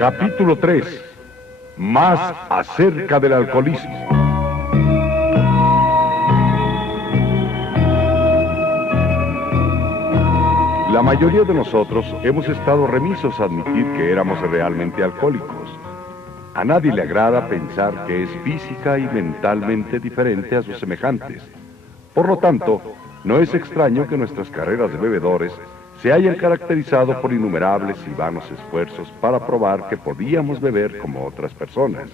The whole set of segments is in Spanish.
Capítulo 3. Más acerca del alcoholismo. La mayoría de nosotros hemos estado remisos a admitir que éramos realmente alcohólicos. A nadie le agrada pensar que es física y mentalmente diferente a sus semejantes. Por lo tanto, no es extraño que nuestras carreras de bebedores se hayan caracterizado por innumerables y vanos esfuerzos para probar que podíamos beber como otras personas.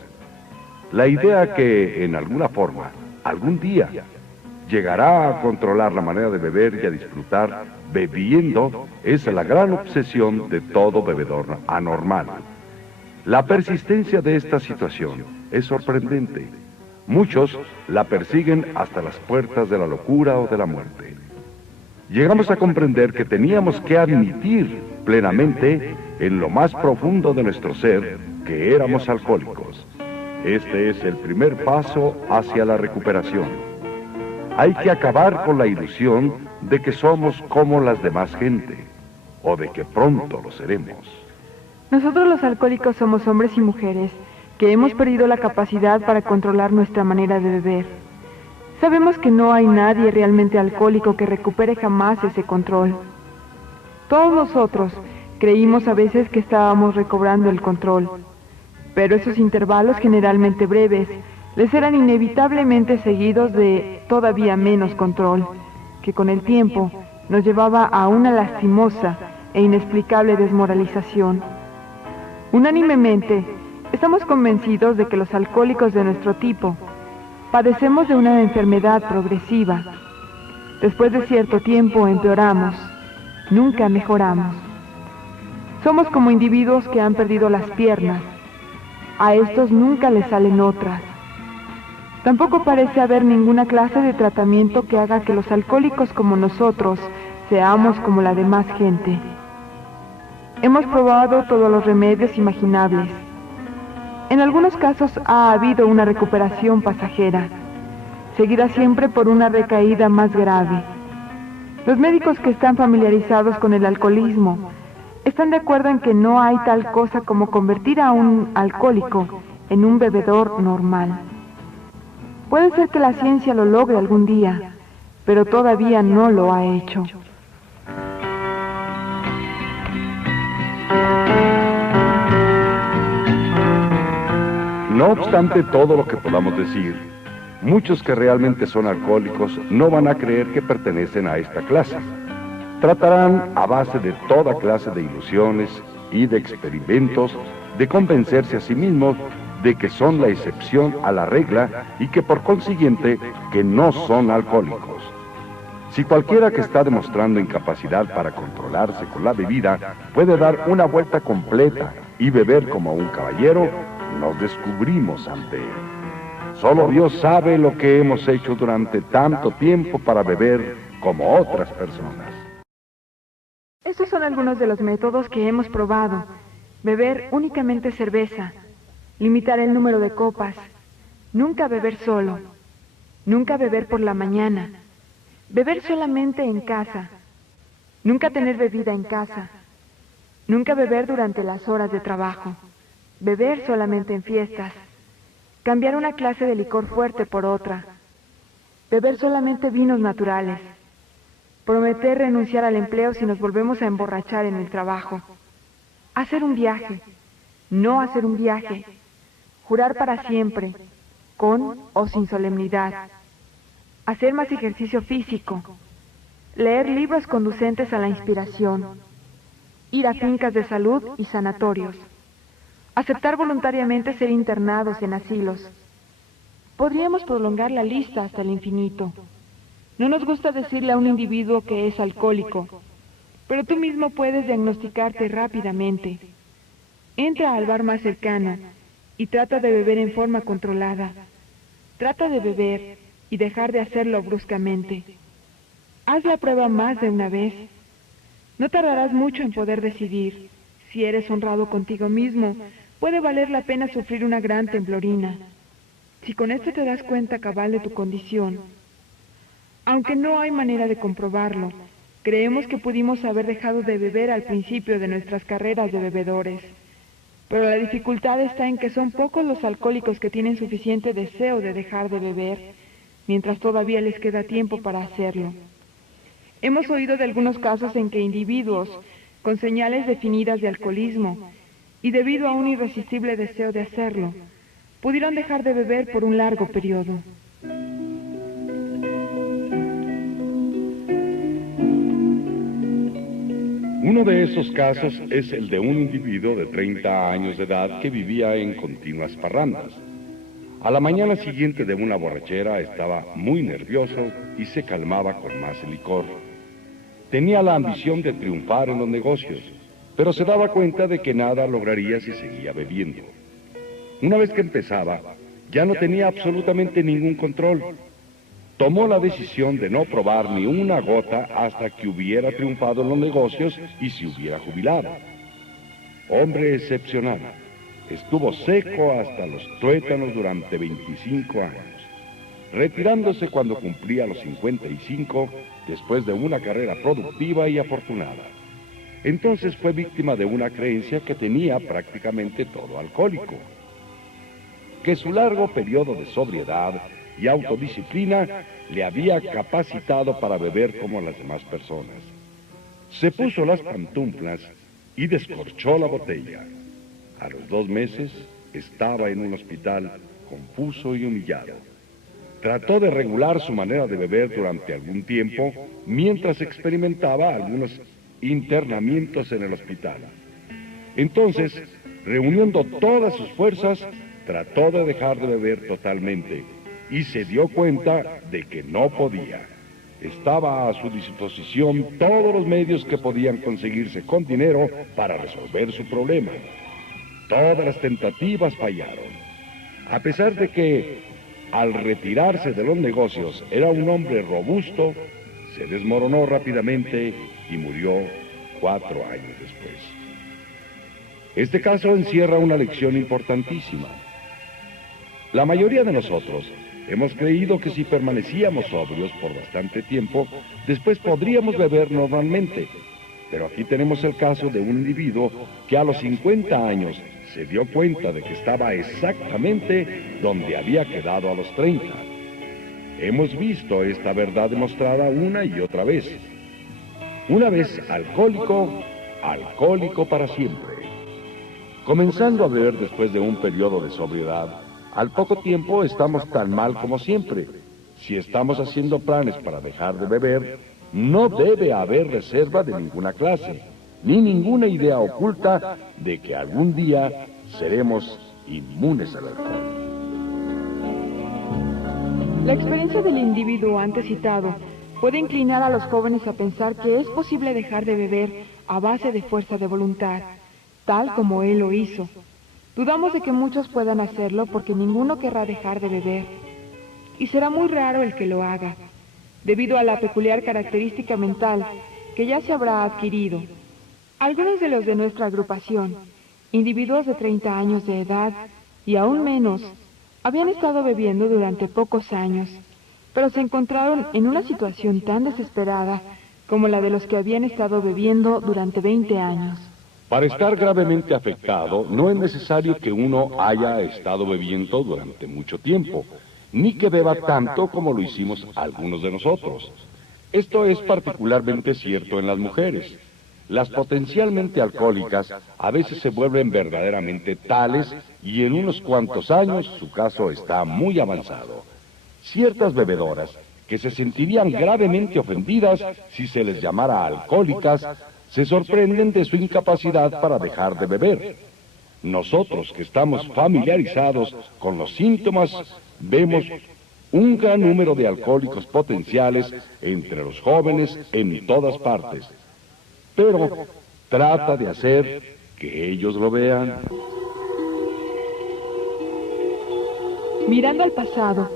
La idea que, en alguna forma, algún día, llegará a controlar la manera de beber y a disfrutar bebiendo es la gran obsesión de todo bebedor anormal. La persistencia de esta situación es sorprendente. Muchos la persiguen hasta las puertas de la locura o de la muerte. Llegamos a comprender que teníamos que admitir plenamente en lo más profundo de nuestro ser que éramos alcohólicos. Este es el primer paso hacia la recuperación. Hay que acabar con la ilusión de que somos como las demás gente, o de que pronto lo seremos. Nosotros los alcohólicos somos hombres y mujeres que hemos perdido la capacidad para controlar nuestra manera de beber. Sabemos que no hay nadie realmente alcohólico que recupere jamás ese control. Todos nosotros creímos a veces que estábamos recobrando el control, pero esos intervalos generalmente breves les eran inevitablemente seguidos de todavía menos control, que con el tiempo nos llevaba a una lastimosa e inexplicable desmoralización. Unánimemente, estamos convencidos de que los alcohólicos de nuestro tipo padecemos de una enfermedad progresiva. Después de cierto tiempo empeoramos, nunca mejoramos. Somos como individuos que han perdido las piernas. A estos nunca les salen otras. Tampoco parece haber ninguna clase de tratamiento que haga que los alcohólicos como nosotros seamos como la demás gente. Hemos probado todos los remedios imaginables. En algunos casos ha habido una recuperación pasajera, seguida siempre por una recaída más grave. Los médicos que están familiarizados con el alcoholismo están de acuerdo en que no hay tal cosa como convertir a un alcohólico en un bebedor normal. Puede ser que la ciencia lo logre algún día, pero todavía no lo ha hecho. No obstante todo lo que podamos decir, muchos que realmente son alcohólicos no van a creer que pertenecen a esta clase. Tratarán, a base de toda clase de ilusiones y de experimentos, de convencerse a sí mismos de que son la excepción a la regla y que por consiguiente que no son alcohólicos. Si cualquiera que está demostrando incapacidad para controlarse con la bebida puede dar una vuelta completa y beber como un caballero, nos descubrimos ante él. Solo Dios sabe lo que hemos hecho durante tanto tiempo para beber como otras personas. Estos son algunos de los métodos que hemos probado. Beber únicamente cerveza, limitar el número de copas, nunca beber solo, nunca beber por la mañana, beber solamente en casa, nunca tener bebida en casa, nunca beber durante las horas de trabajo, beber solamente en fiestas, cambiar una clase de licor fuerte por otra, beber solamente vinos naturales, prometer renunciar al empleo si nos volvemos a emborrachar en el trabajo, hacer un viaje, no hacer un viaje, jurar para siempre, con o sin solemnidad, hacer más ejercicio físico, leer libros conducentes a la inspiración, ir a fincas de salud y sanatorios, aceptar voluntariamente ser internados en asilos. Podríamos prolongar la lista hasta el infinito. No nos gusta decirle a un individuo que es alcohólico, pero tú mismo puedes diagnosticarte rápidamente. Entra al bar más cercano y trata de beber en forma controlada. Trata de beber y dejar de hacerlo bruscamente. Haz la prueba más de una vez. No tardarás mucho en poder decidir. Si eres honrado contigo mismo, puede valer la pena sufrir una gran temblorina. Si con esto te das cuenta cabal de tu condición. Aunque no hay manera de comprobarlo, creemos que pudimos haber dejado de beber al principio de nuestras carreras de bebedores. Pero la dificultad está en que son pocos los alcohólicos que tienen suficiente deseo de dejar de beber, mientras todavía les queda tiempo para hacerlo. Hemos oído de algunos casos en que individuos con señales definidas de alcoholismo y debido a un irresistible deseo de hacerlo, pudieron dejar de beber por un largo periodo. Uno de esos casos es el de un individuo de 30 años de edad que vivía en continuas parrandas. A la mañana siguiente de una borrachera estaba muy nervioso y se calmaba con más licor. Tenía la ambición de triunfar en los negocios, pero se daba cuenta de que nada lograría si seguía bebiendo. Una vez que empezaba, ya no tenía absolutamente ningún control. Tomó la decisión de no probar ni una gota hasta que hubiera triunfado en los negocios y se hubiera jubilado. Hombre excepcional. Estuvo seco hasta los tuétanos durante 25 años, retirándose cuando cumplía los 55 después de una carrera productiva y afortunada. Entonces fue víctima de una creencia que tenía prácticamente todo alcohólico, que su largo periodo de sobriedad y autodisciplina le había capacitado para beber como las demás personas. Se puso las pantuflas y descorchó la botella. A los 2 meses estaba en un hospital confuso y humillado. Trató de regular su manera de beber durante algún tiempo mientras experimentaba algunos internamientos en el hospital. Entonces, reuniendo todas sus fuerzas, trató de dejar de beber totalmente y se dio cuenta de que no podía. Estaba a su disposición todos los medios que podían conseguirse con dinero para resolver su problema. Todas las tentativas fallaron. A pesar de que, al retirarse de los negocios, era un hombre robusto, se desmoronó rápidamente y murió 4 años después. Este caso encierra una lección importantísima. La mayoría de nosotros hemos creído que si permanecíamos sobrios por bastante tiempo, después podríamos beber normalmente. Pero aquí tenemos el caso de un individuo que a los 50 años se dio cuenta de que estaba exactamente donde había quedado a los 30. Hemos visto esta verdad demostrada una y otra vez. Una vez alcohólico, alcohólico para siempre. Comenzando a beber después de un periodo de sobriedad, al poco tiempo estamos tan mal como siempre. Si estamos haciendo planes para dejar de beber, no debe haber reserva de ninguna clase, ni ninguna idea oculta de que algún día seremos inmunes al alcohol. La experiencia del individuo antes citado puede inclinar a los jóvenes a pensar que es posible dejar de beber a base de fuerza de voluntad, tal como él lo hizo. Dudamos de que muchos puedan hacerlo porque ninguno querrá dejar de beber, y será muy raro el que lo haga, debido a la peculiar característica mental que ya se habrá adquirido. Algunos de los de nuestra agrupación, individuos de 30 años de edad y aún menos, habían estado bebiendo durante pocos años, pero se encontraron en una situación tan desesperada como la de los que habían estado bebiendo durante 20 años. Para estar gravemente afectado, no es necesario que uno haya estado bebiendo durante mucho tiempo, ni que beba tanto como lo hicimos algunos de nosotros. Esto es particularmente cierto en las mujeres. Las potencialmente alcohólicas a veces se vuelven verdaderamente tales y en unos cuantos años su caso está muy avanzado. Ciertas bebedoras, que se sentirían gravemente ofendidas si se les llamara alcohólicas, se sorprenden de su incapacidad para dejar de beber. Nosotros, que estamos familiarizados con los síntomas, vemos un gran número de alcohólicos potenciales entre los jóvenes en todas partes. Pero trata de hacer que ellos lo vean. Mirando al pasado,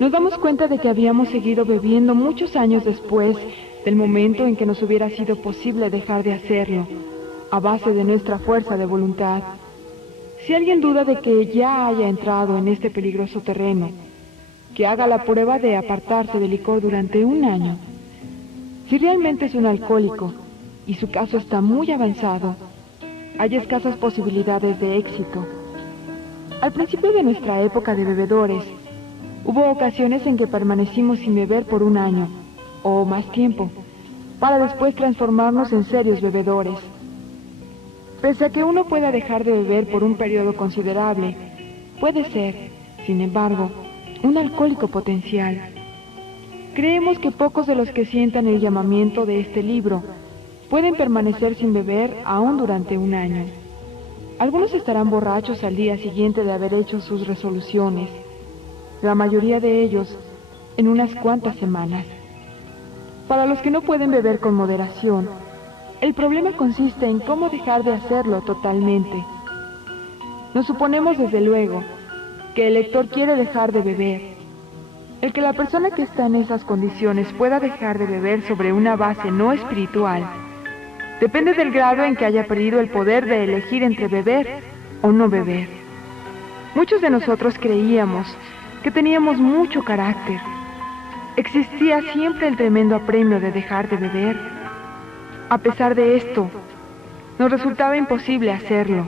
nos damos cuenta de que habíamos seguido bebiendo muchos años después del momento en que nos hubiera sido posible dejar de hacerlo, a base de nuestra fuerza de voluntad. Si alguien duda de que ya haya entrado en este peligroso terreno, que haga la prueba de apartarse del licor durante 1 año. Si realmente es un alcohólico y su caso está muy avanzado, hay escasas posibilidades de éxito. Al principio de nuestra época de bebedores, hubo ocasiones en que permanecimos sin beber por un año, o más tiempo, para después transformarnos en serios bebedores. Pese a que uno pueda dejar de beber por un periodo considerable, puede ser, sin embargo, un alcohólico potencial. Creemos que pocos de los que sientan el llamamiento de este libro pueden permanecer sin beber aún durante un año. Algunos estarán borrachos al día siguiente de haber hecho sus resoluciones, la mayoría de ellos en unas cuantas semanas. Para los que no pueden beber con moderación, el problema consiste en cómo dejar de hacerlo totalmente. Nos suponemos desde luego que el lector quiere dejar de beber. El que la persona que está en esas condiciones pueda dejar de beber sobre una base no espiritual depende del grado en que haya perdido el poder de elegir entre beber o no beber. Muchos de nosotros creíamos que teníamos mucho carácter. Existía siempre el tremendo apremio de dejar de beber. A pesar de esto, nos resultaba imposible hacerlo.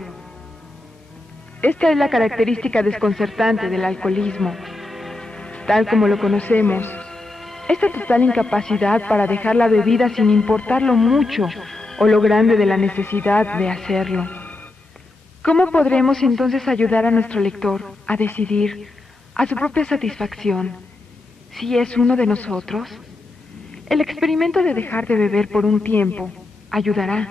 Esta es la característica desconcertante del alcoholismo. Tal como lo conocemos, esta total incapacidad para dejar la bebida sin importar lo mucho o lo grande de la necesidad de hacerlo. ¿Cómo podremos entonces ayudar a nuestro lector a decidir, a su propia satisfacción, si es uno de nosotros? El experimento de dejar de beber por un tiempo ayudará,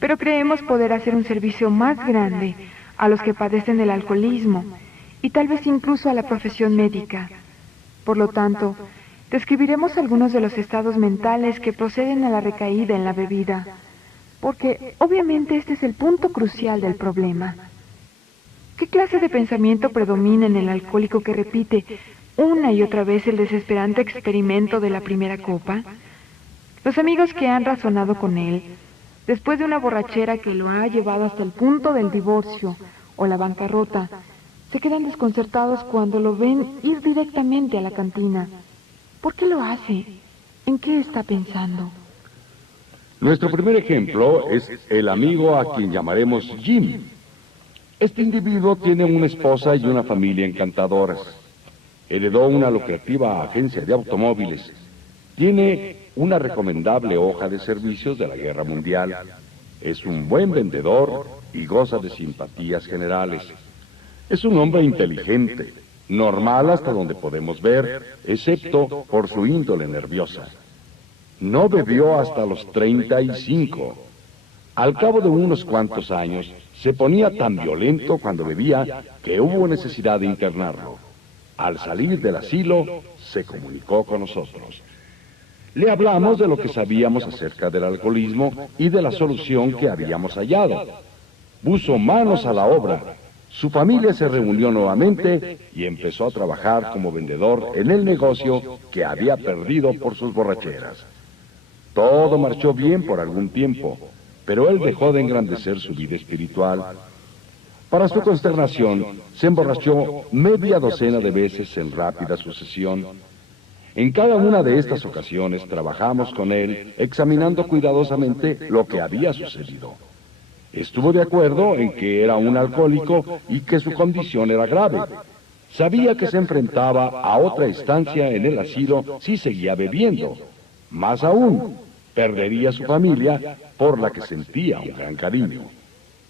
pero creemos poder hacer un servicio más grande a los que padecen del alcoholismo y tal vez incluso a la profesión médica. Por lo tanto, describiremos algunos de los estados mentales que proceden a la recaída en la bebida, porque obviamente este es el punto crucial del problema. ¿Qué clase de pensamiento predomina en el alcohólico que repite una y otra vez el desesperante experimento de la primera copa? Los amigos que han razonado con él, después de una borrachera que lo ha llevado hasta el punto del divorcio o la bancarrota, se quedan desconcertados cuando lo ven ir directamente a la cantina. ¿Por qué lo hace? ¿En qué está pensando? Nuestro primer ejemplo es el amigo a quien llamaremos Jim. Este individuo tiene una esposa y una familia encantadoras. Heredó una lucrativa agencia de automóviles. Tiene una recomendable hoja de servicios de la Guerra Mundial. Es un buen vendedor y goza de simpatías generales. Es un hombre inteligente, normal hasta donde podemos ver, excepto por su índole nerviosa. No bebió hasta los 35. Al cabo de unos cuantos años, se ponía tan violento cuando bebía que hubo necesidad de internarlo. Al salir del asilo, se comunicó con nosotros. Le hablamos de lo que sabíamos acerca del alcoholismo y de la solución que habíamos hallado. Puso manos a la obra. Su familia se reunió nuevamente y empezó a trabajar como vendedor en el negocio que había perdido por sus borracheras. Todo marchó bien por algún tiempo, pero él dejó de engrandecer su vida espiritual. Para su consternación, se emborrachó media docena de veces en rápida sucesión. En cada una de estas ocasiones trabajamos con él, examinando cuidadosamente lo que había sucedido. Estuvo de acuerdo en que era un alcohólico y que su condición era grave. Sabía que se enfrentaba a otra estancia en el asilo si seguía bebiendo. Más aún, perdería su familia por la que sentía un gran cariño.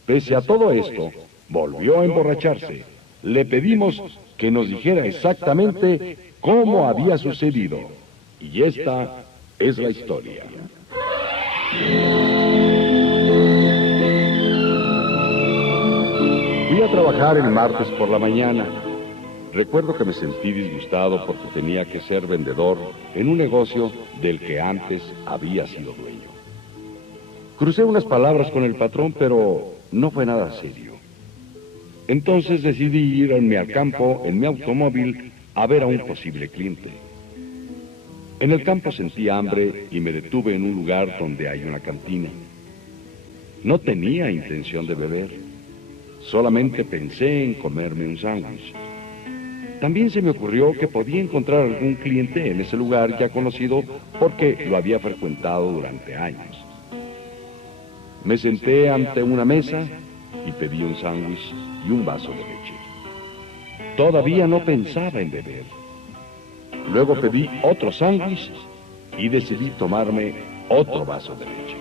Pese a todo esto, volvió a emborracharse. Le pedimos que nos dijera exactamente cómo había sucedido. Y esta es la historia. Fui a trabajar el martes por la mañana. Recuerdo que me sentí disgustado porque tenía que ser vendedor en un negocio del que antes había sido dueño. Crucé unas palabras con el patrón, pero no fue nada serio. Entonces decidí irme al campo en mi automóvil a ver a un posible cliente. En el campo sentí hambre y me detuve en un lugar donde hay una cantina. No tenía intención de beber, solamente pensé en comerme un sándwich. También se me ocurrió que podía encontrar algún cliente en ese lugar ya conocido porque lo había frecuentado durante años. Me senté ante una mesa y pedí un sándwich y un vaso de leche. Todavía no pensaba en beber. Luego pedí otro sándwich y decidí tomarme otro vaso de leche.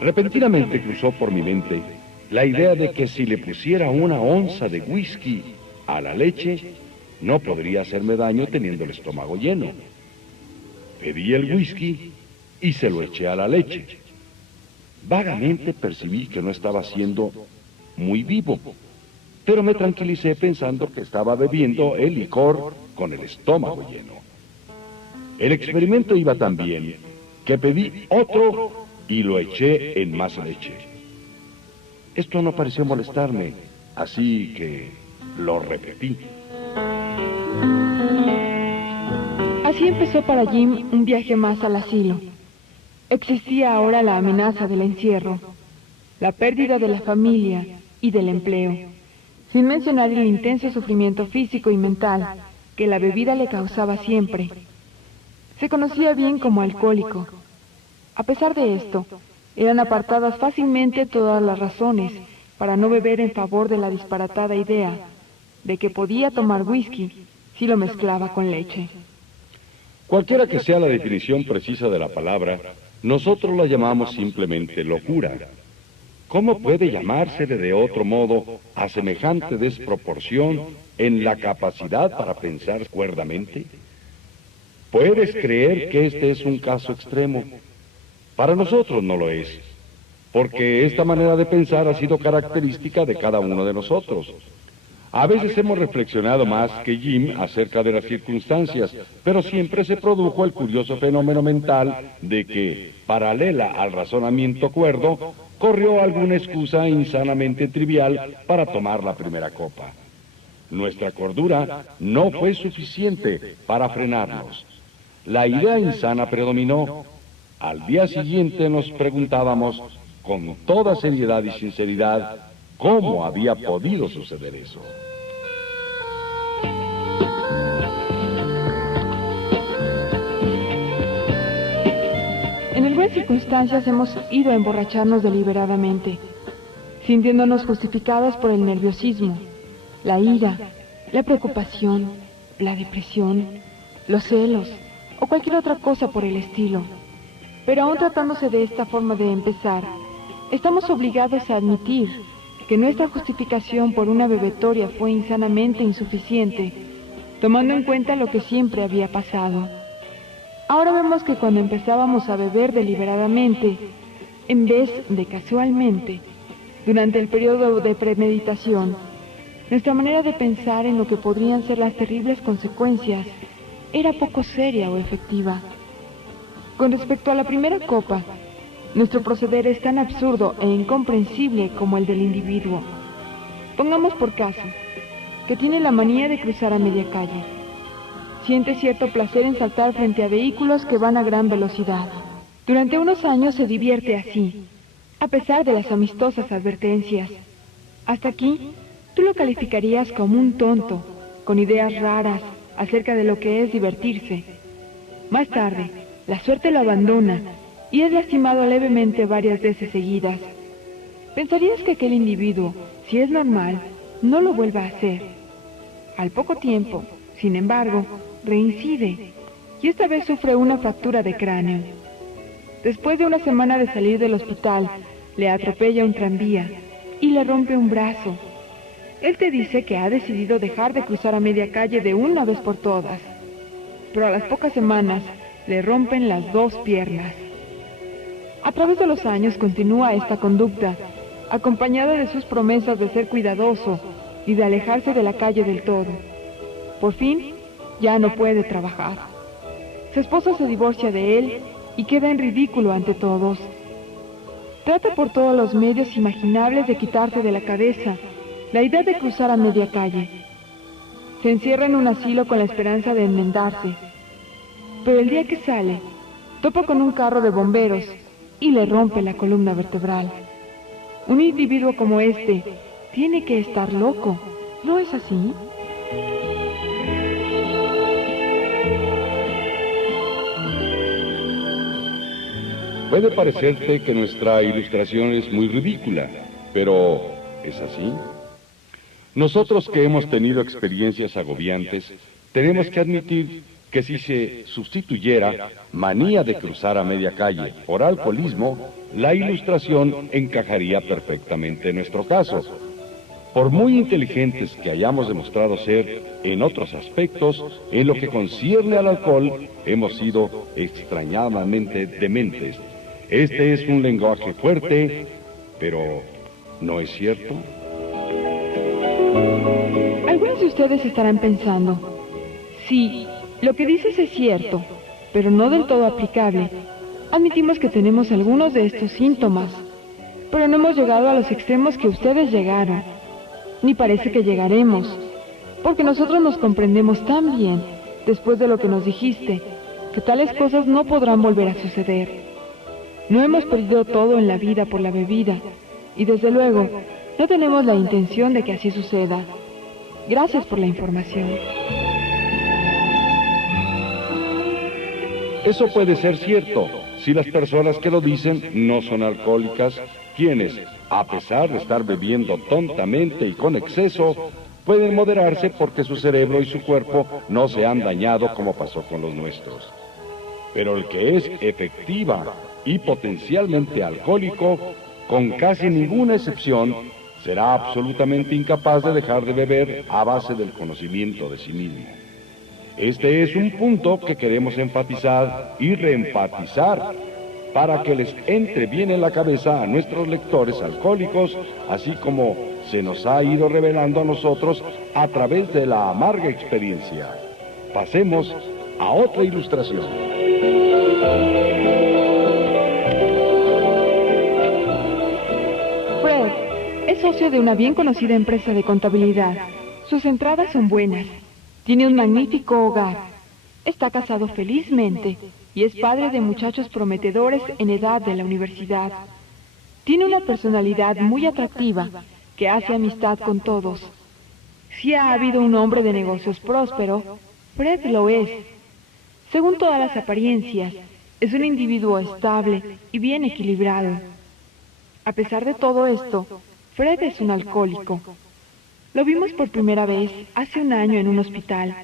Repentinamente cruzó por mi mente la idea de que si le pusiera una onza de whisky a la leche, no podría hacerme daño teniendo el estómago lleno. Pedí el whisky y se lo eché a la leche. Vagamente percibí que no estaba siendo muy vivo, pero me tranquilicé pensando que estaba bebiendo el licor con el estómago lleno. El experimento iba tan bien que pedí otro y lo eché en más leche. Esto no pareció molestarme, así que lo repetí. Así empezó para Jim un viaje más al asilo. Existía ahora la amenaza del encierro, la pérdida de la familia y del empleo, sin mencionar el intenso sufrimiento físico y mental que la bebida le causaba siempre. Se conocía bien como alcohólico. A pesar de esto, eran apartadas fácilmente todas las razones para no beber en favor de la disparatada idea de que podía tomar whisky si lo mezclaba con leche. Cualquiera que sea la definición precisa de la palabra, nosotros la llamamos simplemente locura. ¿Cómo puede llamársele de otro modo a semejante desproporción en la capacidad para pensar cuerdamente? ¿Puedes creer que este es un caso extremo? Para nosotros no lo es, porque esta manera de pensar ha sido característica de cada uno de nosotros. A veces hemos reflexionado más que Jim acerca de las circunstancias, pero siempre se produjo el curioso fenómeno mental de que, paralela al razonamiento cuerdo, corrió alguna excusa insanamente trivial para tomar la primera copa. Nuestra cordura no fue suficiente para frenarnos. La idea insana predominó. Al día siguiente nos preguntábamos, con toda seriedad y sinceridad, ¿cómo había podido suceder eso? En algunas circunstancias hemos ido a emborracharnos deliberadamente, sintiéndonos justificados por el nerviosismo, la ira, la preocupación, la depresión, los celos o cualquier otra cosa por el estilo. Pero aún tratándose de esta forma de empezar, estamos obligados a admitir que nuestra justificación por una bebetoria fue insanamente insuficiente, tomando en cuenta lo que siempre había pasado. Ahora vemos que cuando empezábamos a beber deliberadamente, en vez de casualmente, durante el periodo de premeditación, nuestra manera de pensar en lo que podrían ser las terribles consecuencias era poco seria o efectiva. Con respecto a la primera copa, nuestro proceder es tan absurdo e incomprensible como el del individuo. Pongamos por caso que tiene la manía de cruzar a media calle. Siente cierto placer en saltar frente a vehículos que van a gran velocidad. Durante unos años se divierte así, a pesar de las amistosas advertencias. Hasta aquí, tú lo calificarías como un tonto, con ideas raras acerca de lo que es divertirse. Más tarde, la suerte lo abandona y es lastimado levemente varias veces seguidas. Pensarías que aquel individuo, si es normal, no lo vuelva a hacer. Al poco tiempo, sin embargo, reincide y esta vez sufre una fractura de cráneo. Después de una semana de salir del hospital, le atropella un tranvía y le rompe un brazo. Él te dice que ha decidido dejar de cruzar a media calle de una vez por todas, pero a las pocas semanas le rompen las dos piernas. A través de los años continúa esta conducta, acompañada de sus promesas de ser cuidadoso y de alejarse de la calle del todo. Por fin, ya no puede trabajar. Su esposa se divorcia de él y queda en ridículo ante todos. Trata por todos los medios imaginables de quitarse de la cabeza la idea de cruzar a media calle. Se encierra en un asilo con la esperanza de enmendarse. Pero el día que sale, topa con un carro de bomberos y le rompe la columna vertebral. Un individuo como este tiene que estar loco, ¿no es así? Puede parecerte que nuestra ilustración es muy ridícula, pero ¿es así? Nosotros que hemos tenido experiencias agobiantes, tenemos que admitir que si se sustituyera manía de cruzar a media calle por alcoholismo, la ilustración encajaría perfectamente en nuestro caso. Por muy inteligentes que hayamos demostrado ser en otros aspectos, en lo que concierne al alcohol, hemos sido extrañadamente dementes. Este es un lenguaje fuerte, pero ¿no es cierto? Algunos de ustedes estarán pensando, sí, lo que dices es cierto, pero no del todo aplicable. Admitimos que tenemos algunos de estos síntomas, pero no hemos llegado a los extremos que ustedes llegaron. Ni parece que llegaremos, porque nosotros nos comprendemos tan bien, después de lo que nos dijiste, que tales cosas no podrán volver a suceder. No hemos perdido todo en la vida por la bebida, y desde luego, no tenemos la intención de que así suceda. Gracias por la información. Eso puede ser cierto, si las personas que lo dicen no son alcohólicas, quienes, a pesar de estar bebiendo tontamente y con exceso, pueden moderarse porque su cerebro y su cuerpo no se han dañado como pasó con los nuestros. Pero el que es efectiva y potencialmente alcohólico, con casi ninguna excepción, será absolutamente incapaz de dejar de beber a base del conocimiento de sí mismo. Este es un punto que queremos enfatizar y reenfatizar para que les entre bien en la cabeza a nuestros lectores alcohólicos, así como se nos ha ido revelando a nosotros a través de la amarga experiencia. Pasemos a otra ilustración. Fred es socio de una bien conocida empresa de contabilidad. Sus entradas son buenas. Tiene un magnífico hogar. Está casado felizmente y es padre de muchachos prometedores en edad de la universidad. Tiene una personalidad muy atractiva que hace amistad con todos. Si ha habido un hombre de negocios próspero, Fred lo es. Según todas las apariencias, es un individuo estable y bien equilibrado. A pesar de todo esto, Fred es un alcohólico. Lo vimos por primera vez hace un año en un hospital,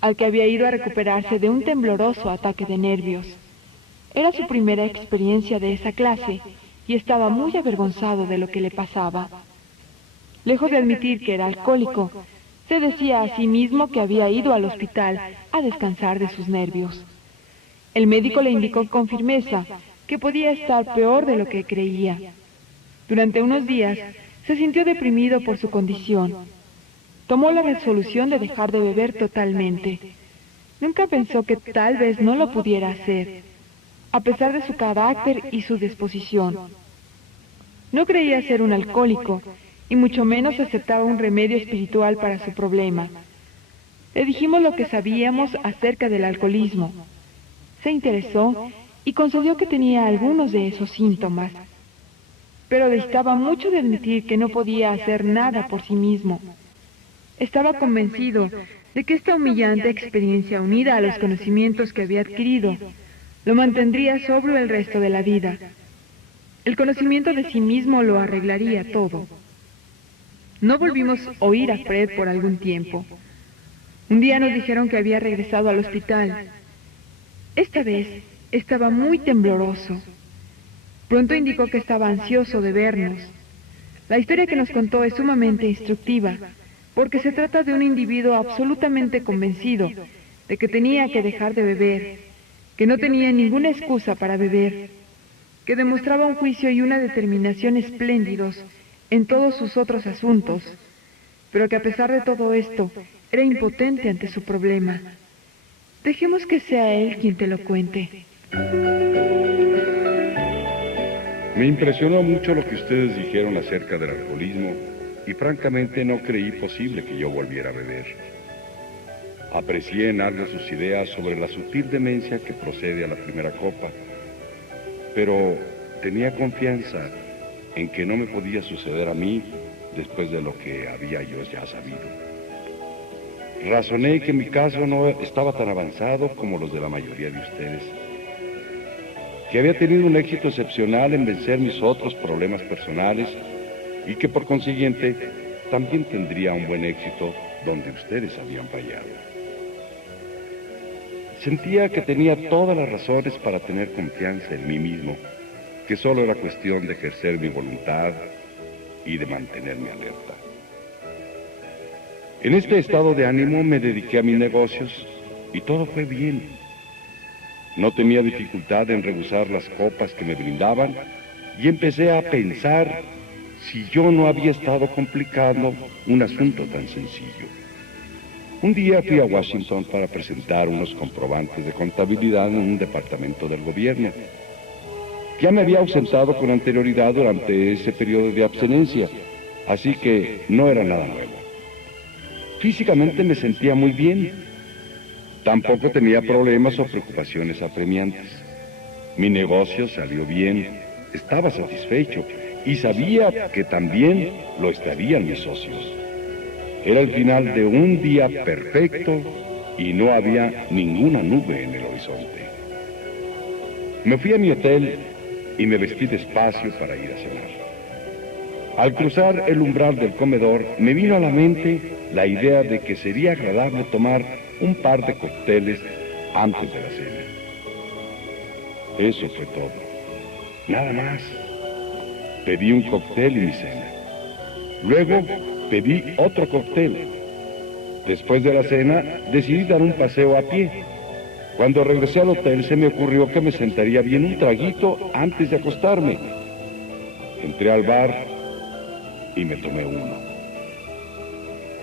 al que había ido a recuperarse de un tembloroso ataque de nervios. Era su primera experiencia de esa clase y estaba muy avergonzado de lo que le pasaba. Lejos de admitir que era alcohólico, se decía a sí mismo que había ido al hospital a descansar de sus nervios. El médico le indicó con firmeza que podía estar peor de lo que creía. Durante unos días, se sintió deprimido por su condición. Tomó la resolución de dejar de beber totalmente. Nunca pensó que tal vez no lo pudiera hacer, a pesar de su carácter y su disposición. No creía ser un alcohólico, y mucho menos aceptaba un remedio espiritual para su problema. Le dijimos lo que sabíamos acerca del alcoholismo. Se interesó y concedió que tenía algunos de esos síntomas, pero distaba mucho de admitir que no podía hacer nada por sí mismo. Estaba convencido de que esta humillante experiencia unida a los conocimientos que había adquirido lo mantendría sobrio el resto de la vida. El conocimiento de sí mismo lo arreglaría todo. No volvimos a oír a Fred por algún tiempo. Un día nos dijeron que había regresado al hospital. Esta vez estaba muy tembloroso. Pronto indicó que estaba ansioso de vernos. La historia que nos contó es sumamente instructiva, porque se trata de un individuo absolutamente convencido de que tenía que dejar de beber, que no tenía ninguna excusa para beber, que demostraba un juicio y una determinación espléndidos en todos sus otros asuntos, pero que a pesar de todo esto, era impotente ante su problema. Dejemos que sea él quien te lo cuente. Me impresionó mucho lo que ustedes dijeron acerca del alcoholismo y francamente no creí posible que yo volviera a beber. Aprecié en algo sus ideas sobre la sutil demencia que procede a la primera copa, pero tenía confianza en que no me podía suceder a mí después de lo que había yo ya sabido. Razoné que mi caso no estaba tan avanzado como los de la mayoría de ustedes. que había tenido un éxito excepcional en vencer mis otros problemas personales y que por consiguiente también tendría un buen éxito donde ustedes habían fallado. Sentía que tenía todas las razones para tener confianza en mí mismo, que solo era cuestión de ejercer mi voluntad y de mantenerme alerta. En este estado de ánimo me dediqué a mis negocios y todo fue bien. No tenía dificultad en rehusar las copas que me brindaban y empecé a pensar si yo no había estado complicando un asunto tan sencillo. Un día fui a Washington para presentar unos comprobantes de contabilidad en un departamento del gobierno. Ya me había ausentado con anterioridad durante ese periodo de abstinencia, así que no era nada nuevo. Físicamente me sentía muy bien. Tampoco tenía problemas o preocupaciones apremiantes. Mi negocio salió bien, estaba satisfecho y sabía que también lo estarían mis socios. Era el final de un día perfecto y no había ninguna nube en el horizonte. Me fui a mi hotel y me vestí despacio para ir a cenar. Al cruzar el umbral del comedor, me vino a la mente la idea de que sería agradable tomar un par de cócteles antes de la cena. Eso fue todo. Nada más. Pedí un cóctel y mi cena. Luego pedí otro cóctel. Después de la cena, decidí dar un paseo a pie. Cuando regresé al hotel, se me ocurrió que me sentaría bien un traguito antes de acostarme. Entré al bar y me tomé uno.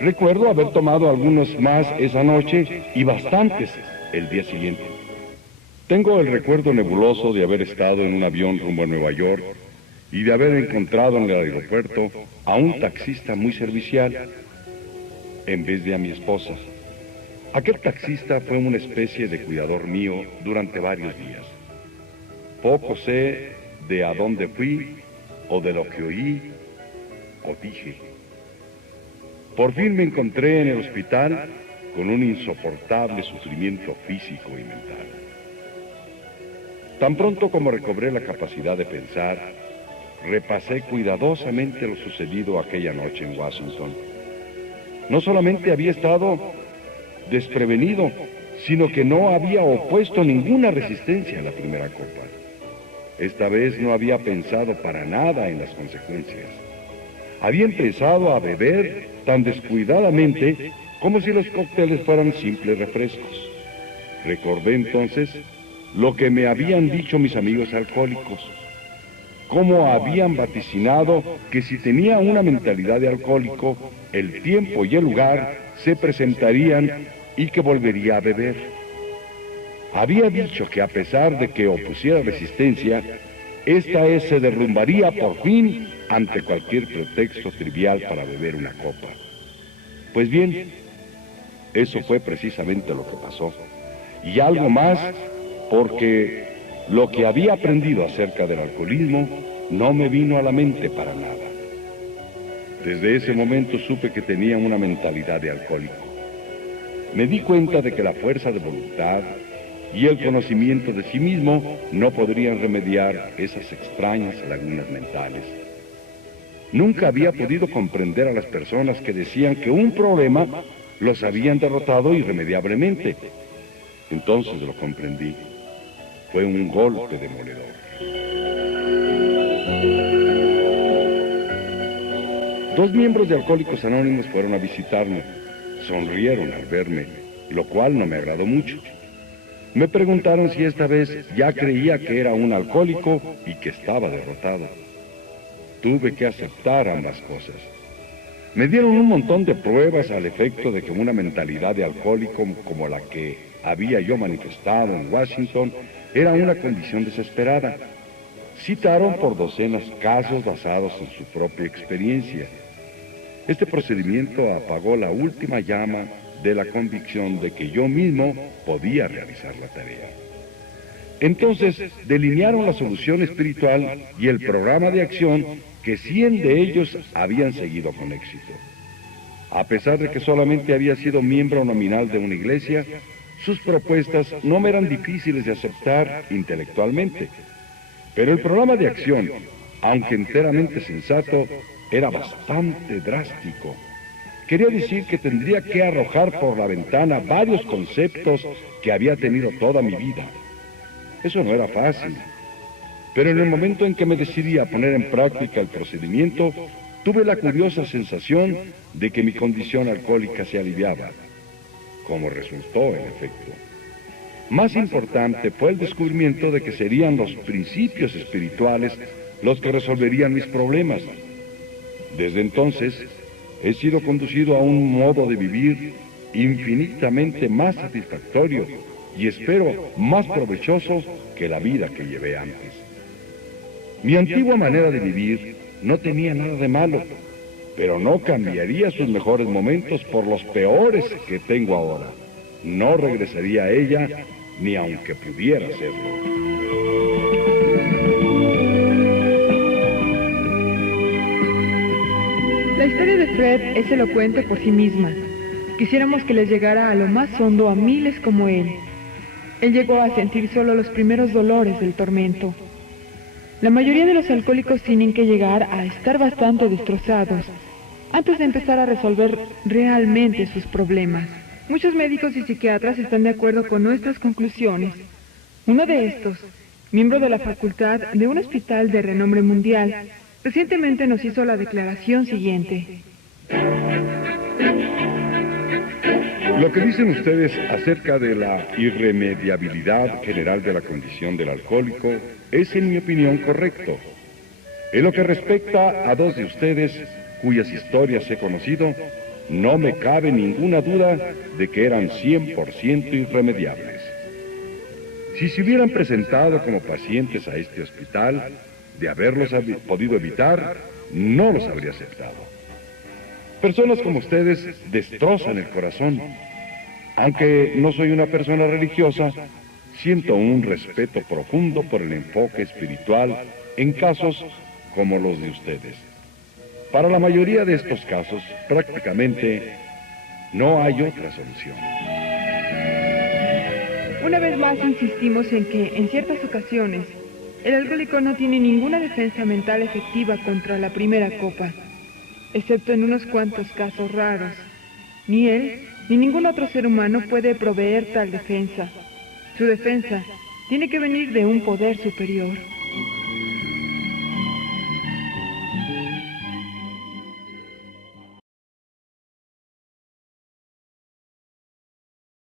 Recuerdo haber tomado algunos más esa noche y bastantes el día siguiente. Tengo el recuerdo nebuloso de haber estado en un avión rumbo a Nueva York y de haber encontrado en el aeropuerto a un taxista muy servicial en vez de a mi esposa. Aquel taxista fue una especie de cuidador mío durante varios días. Poco sé de a dónde fui o de lo que oí o dije. Por fin me encontré en el hospital con un insoportable sufrimiento físico y mental. Tan pronto como recobré la capacidad de pensar, repasé cuidadosamente lo sucedido aquella noche en Washington. No solamente había estado desprevenido, sino que no había opuesto ninguna resistencia a la primera copa. Esta vez no había pensado para nada en las consecuencias. Había empezado a beber tan descuidadamente como si los cócteles fueran simples refrescos. Recordé entonces lo que me habían dicho mis amigos alcohólicos, cómo habían vaticinado que si tenía una mentalidad de alcohólico, el tiempo y el lugar se presentarían y que volvería a beber. Había dicho que a pesar de que opusiera resistencia, esta se derrumbaría por fin ante cualquier pretexto trivial para beber una copa. Pues bien, eso fue precisamente lo que pasó. Y algo más, porque lo que había aprendido acerca del alcoholismo no me vino a la mente para nada. Desde ese momento supe que tenía una mentalidad de alcohólico. Me di cuenta de que la fuerza de voluntad y el conocimiento de sí mismo no podrían remediar esas extrañas lagunas mentales. Nunca había podido comprender a las personas que decían que un problema los habían derrotado irremediablemente. Entonces lo comprendí. Fue un golpe demoledor. Dos miembros de Alcohólicos Anónimos fueron a visitarme. Sonrieron al verme, lo cual no me agradó mucho. Me preguntaron si esta vez ya creía que era un alcohólico y que estaba derrotado. Tuve que aceptar ambas cosas. Me dieron un montón de pruebas al efecto de que una mentalidad de alcohólico como la que había yo manifestado en Washington era una condición desesperada. Citaron por docenas casos basados en su propia experiencia. Este procedimiento apagó la última llama de la convicción de que yo mismo podía realizar la tarea. Entonces delinearon la solución espiritual y el programa de acción que 100 de ellos habían seguido con éxito. A pesar de que solamente había sido miembro nominal de una iglesia, sus propuestas no me eran difíciles de aceptar intelectualmente, Pero el programa de acción, aunque enteramente sensato, era bastante drástico. Quería decir que tendría que arrojar por la ventana varios conceptos que había tenido toda mi vida. Eso no era fácil. Pero en el momento en que me decidí a poner en práctica el procedimiento, tuve la curiosa sensación de que mi condición alcohólica se aliviaba, como resultó en efecto. Más importante fue el descubrimiento de que serían los principios espirituales los que resolverían mis problemas. Desde entonces, he sido conducido a un modo de vivir infinitamente más satisfactorio y espero más provechoso que la vida que llevé antes. Mi antigua manera de vivir no tenía nada de malo, pero no cambiaría sus mejores momentos por los peores que tengo ahora. No regresaría a ella ni aunque pudiera hacerlo. La historia de Fred es elocuente por sí misma. Quisiéramos que les llegara a lo más hondo a miles como él. Él llegó a sentir solo los primeros dolores del tormento. La mayoría de los alcohólicos tienen que llegar a estar bastante destrozados antes de empezar a resolver realmente sus problemas. Muchos médicos y psiquiatras están de acuerdo con nuestras conclusiones. Uno de estos, miembro de la facultad de un hospital de renombre mundial, recientemente nos hizo la declaración siguiente. Lo que dicen ustedes acerca de la irremediabilidad general de la condición del alcohólico es, en mi opinión, correcto. En lo que respecta a dos de ustedes, cuyas historias he conocido, no me cabe ninguna duda de que eran 100% irremediables. Si se hubieran presentado como pacientes a este hospital, de haberlos podido evitar, no los habría aceptado. Personas como ustedes destrozan el corazón. Aunque no soy una persona religiosa, siento un respeto profundo por el enfoque espiritual en casos como los de ustedes. Para la mayoría de estos casos, prácticamente no hay otra solución. Una vez más insistimos en que, en ciertas ocasiones, el alcohólico no tiene ninguna defensa mental efectiva contra la primera copa, excepto en unos cuantos casos raros. Ni él, ni ningún otro ser humano puede proveer tal defensa. Su defensa tiene que venir de un poder superior.